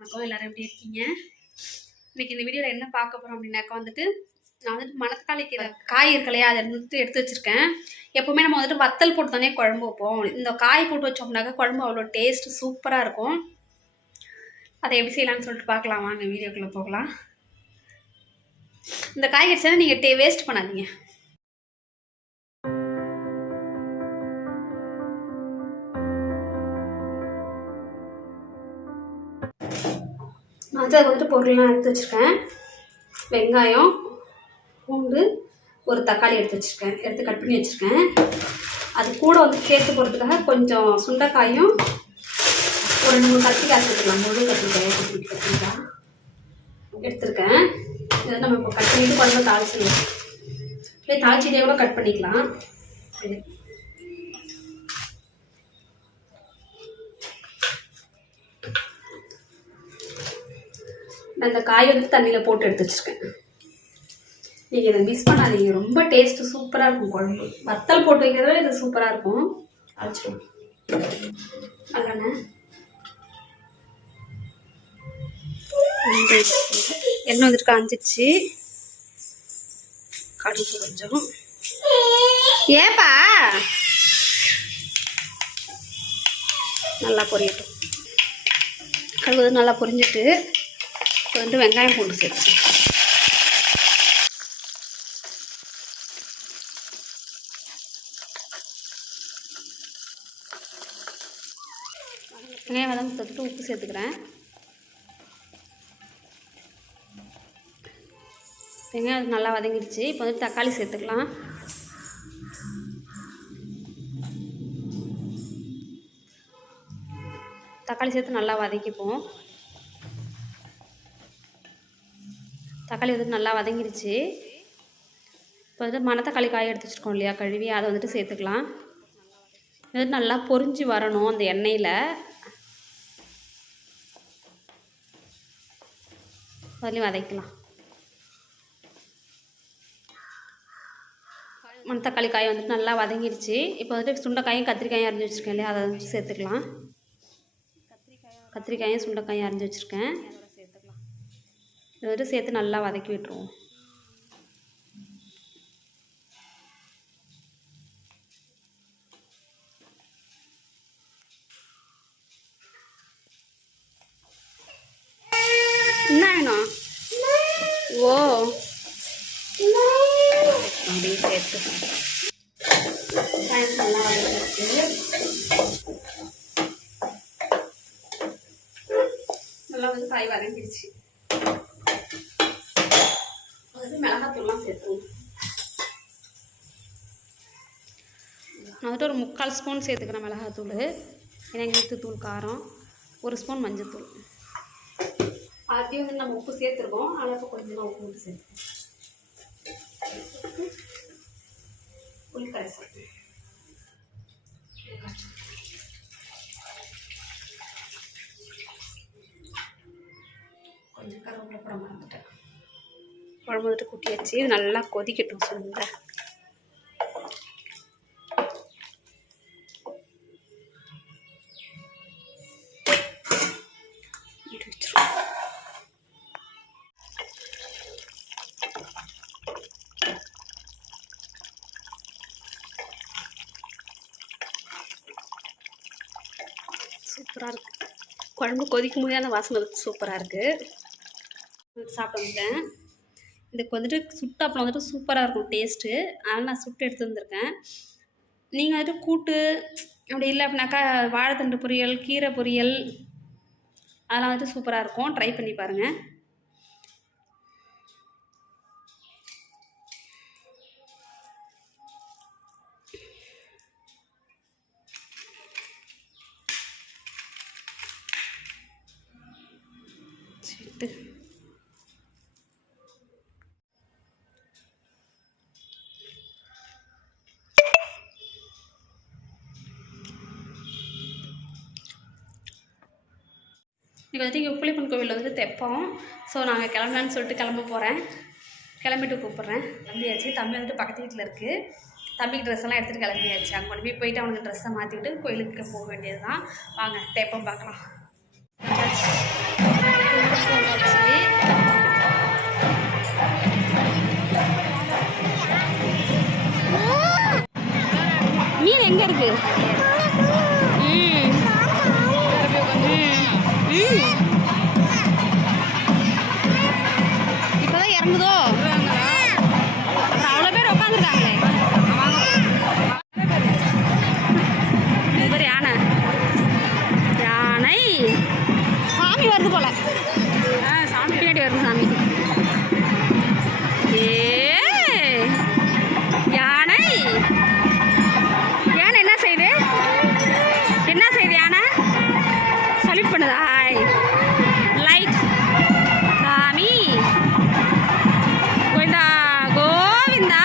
வணக்கம், எல்லாரும் எப்படி இருக்கீங்க? இன்னைக்கு இந்த வீடியோவில் என்ன பார்க்க போகிறோம் அப்படின்னாக்கா நான் மணத்தக்காளி கீரை காய் இருக்கு இல்லையா, அதை எடுத்து வச்சுருக்கேன். எப்போவுமே நம்ம வத்தல் போட்டு தானே குழம்பு வைப்போம். இந்த காய் போட்டு வச்சோம்னாக்கா குழம்பு அவ்வளோ டேஸ்ட்டு சூப்பராக இருக்கும். அதை எப்படி செய்யலாம்னு சொல்லிட்டு பார்க்கலாம் வாங்க, வீடியோக்குள்ளே போகலாம். இந்த காய் கிடச்சா நீங்கள் வேஸ்ட் பண்ணாதீங்க. நான் அதை பொருள்லாம் எடுத்து வச்சுருக்கேன். வெங்காயம், பூண்டு, ஒரு தக்காளி எடுத்து கட் பண்ணி வச்சுருக்கேன். அது கூட சேர்த்து போடுறதுக்காக கொஞ்சம் சுண்டைக்காயும் ஒரு 3 கத்திரிக்காய் சேர்த்துக்கலாம். முழு கத்திரிக்காய் எடுத்துருக்கேன். இதை நம்ம இப்போ கட் பண்ணிவிட்டு குழம்பு தாளிச்சிடலாம். இல்லை தாளிச்சிட்டே கூட கட் பண்ணிக்கலாம். நான் இந்த காய் தண்ணியில் போட்டு எடுத்து வச்சுருக்கேன். நீங்கள் இதை மிஸ் பண்ணாதீங்க, ரொம்ப டேஸ்ட்டு சூப்பராக இருக்கும். குழம்பு வத்தல் போட்டு வைக்கிறத இது சூப்பராக இருக்கும். அழைச்சிடும் நல்லண்ணே, எண்ணெய் காஞ்சிச்சு. கடுகு கொஞ்சம். ஏப்பா நல்லா பொரியட்டும். கடுகு நல்லா பொரிஞ்சிட்டு வெங்காயம் பூண்டு சேர்த்து வெங்காயம் வதங்கிட்டு உப்பு சேர்த்துக்கிறேன். வெங்காயம் நல்லா வதங்கிடுச்சு. இப்போ தக்காளி சேர்த்துக்கலாம். தக்காளி சேர்த்து நல்லா வதக்கிப்போம். தக்காளி நல்லா வதங்கிடுச்சு. இப்போ மணத்தக்காளி காய் எடுத்து வச்சுருக்கோம் இல்லையா, கழுவி அதை சேர்த்துக்கலாம். இது நல்லா பொரிஞ்சு வரணும் அந்த எண்ணெயில். அதுலேயும் வதக்கலாம். மணத்தக்காளி காய் நல்லா வதங்கிடுச்சு. இப்போ சுண்டைக்காயும் கத்திரிக்காயும் அரிஞ்சு வச்சுருக்கேன் இல்லையா, அதை சேர்த்துக்கலாம். கத்திரிக்காயும் சுண்டைக்காயும் அரிஞ்சு வச்சுருக்கேன். இதை சேர்த்து நல்லா வதக்கி விட்டுருவோம். என்ன வேணும்? ஓ அப்படியே சேர்த்து நல்லா வதக்கிட்டு நல்லா காய் வதங்கிடுச்சு. மிளகாத்தூள்லாம் சேர்த்துவோம். நான் ஒரு 3/4 ஸ்பூன் சேர்த்துக்கிறேன் மிளகாத்தூள். ஏன்னா எங்களுக்கு தூள் காரம். 1 ஸ்பூன் மஞ்சத்தூள். அதையும் நம்ம உப்பு சேர்த்துருக்கோம். அளவுக்கு கொஞ்சம் உப்பு மட்டும் சேர்த்துக்கோம். புளிக்கரைசல் கொஞ்சம் கருவேப்பிலை போட மறந்துட்டேன். குழம்பு குட்டியாச்சு. இது நல்லா கொதிக்கட்டும். சுண்டை சூப்பராக இருக்குது. குழம்பு கொதிக்கும் போதே அந்த வாசனை சூப்பராக இருக்குது. சாப்பிட முடியேன். இதுக்கு சுட்டாப்பளம் சூப்பராக இருக்கும் டேஸ்ட்டு. அதனால் நான் சுட்டு எடுத்து வந்திருக்கேன். நீங்கள் கூட்டு அப்படி இல்லை அப்படின்னாக்கா வாழைத்தண்டு பொரியல், கீரை பொரியல் அதெல்லாம் சூப்பராக இருக்கும். ட்ரை பண்ணி பாருங்கள். சரி, இன்றைக்கி இங்கே உப்புளிப்பன் கோவிலில் தெப்பம். ஸோ நாங்கள் கிளம்பலான்னு சொல்லிட்டு கிளம்ப போகிறேன். கிளம்பிட்டு கூப்பிட்றேன். கிளம்பியாச்சு. தம்பி பக்கத்து வீட்டில் இருக்குது. தம்பிக்கு ட்ரெஸ் எல்லாம் எடுத்துகிட்டு கிளம்பியாச்சு. அங்கே கொண்டு போயிட்டு அவனுக்கு ட்ரெஸ்ஸை மாற்றிக்கிட்டு கோயிலுக்கு போக வேண்டியது தான். வாங்க தெப்பம் பார்க்கலாம். வருது போல. சாமி பின்னாடி வருது சாமி. யானை யானை என்ன செய்யுது? என்ன செய்யுது யானை? சல்யூட் பண்ணுதா? ஹாய் லைட் சாமி கோவிந்தா கோவிந்தா.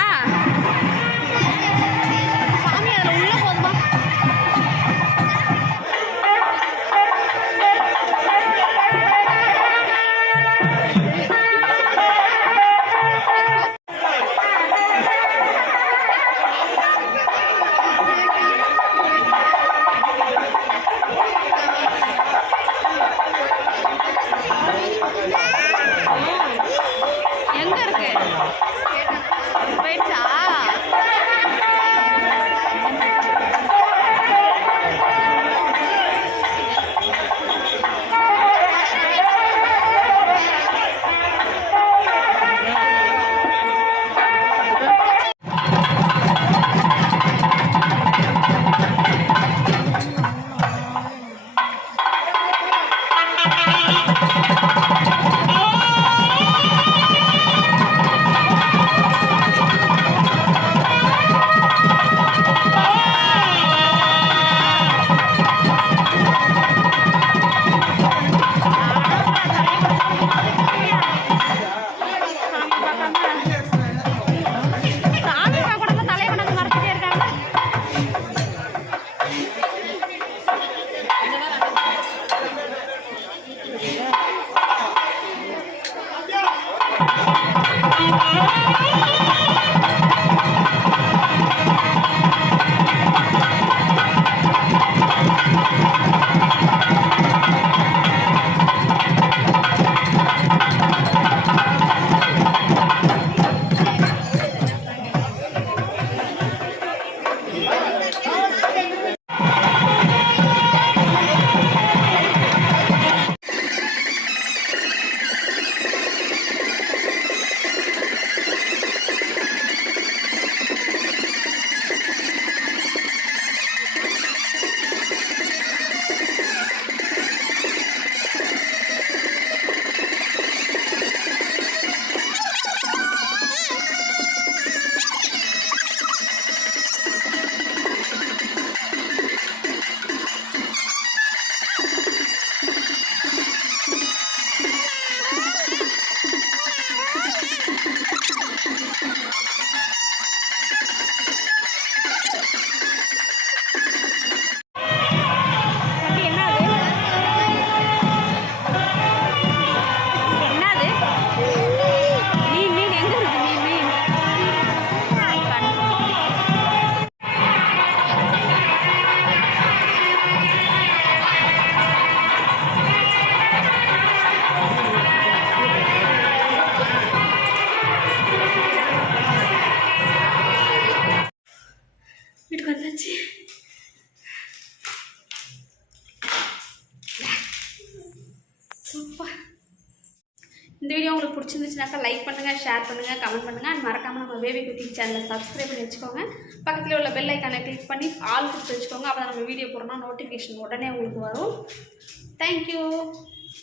சாமி அதில் உள்ள போதுமா? எங்க இருக்கு? போயிடுச்சா? வீட்டுக்கு வந்தாச்சு. சூப்பர். இந்த வீடியோ உங்களுக்கு பிடிச்சிருந்துச்சுனாக்கா லைக் பண்ணுங்கள், ஷேர் பண்ணுங்கள், கமெண்ட் பண்ணுங்கள். அண்ட் மறக்காமல் நம்ம பேபி குக்கிங் சேனலை சப்ஸ்கிரைப் பண்ணி வச்சுக்கோங்க. பக்கத்தில் உள்ள பெல் ஐக்கானை கிளிக் பண்ணி ஆல் கொடுத்து வச்சுக்கோங்க. அப்போ நம்ம வீடியோ போடுறோம்னா நோட்டிஃபிகேஷன் உடனே உங்களுக்கு வரும். தேங்க்யூ.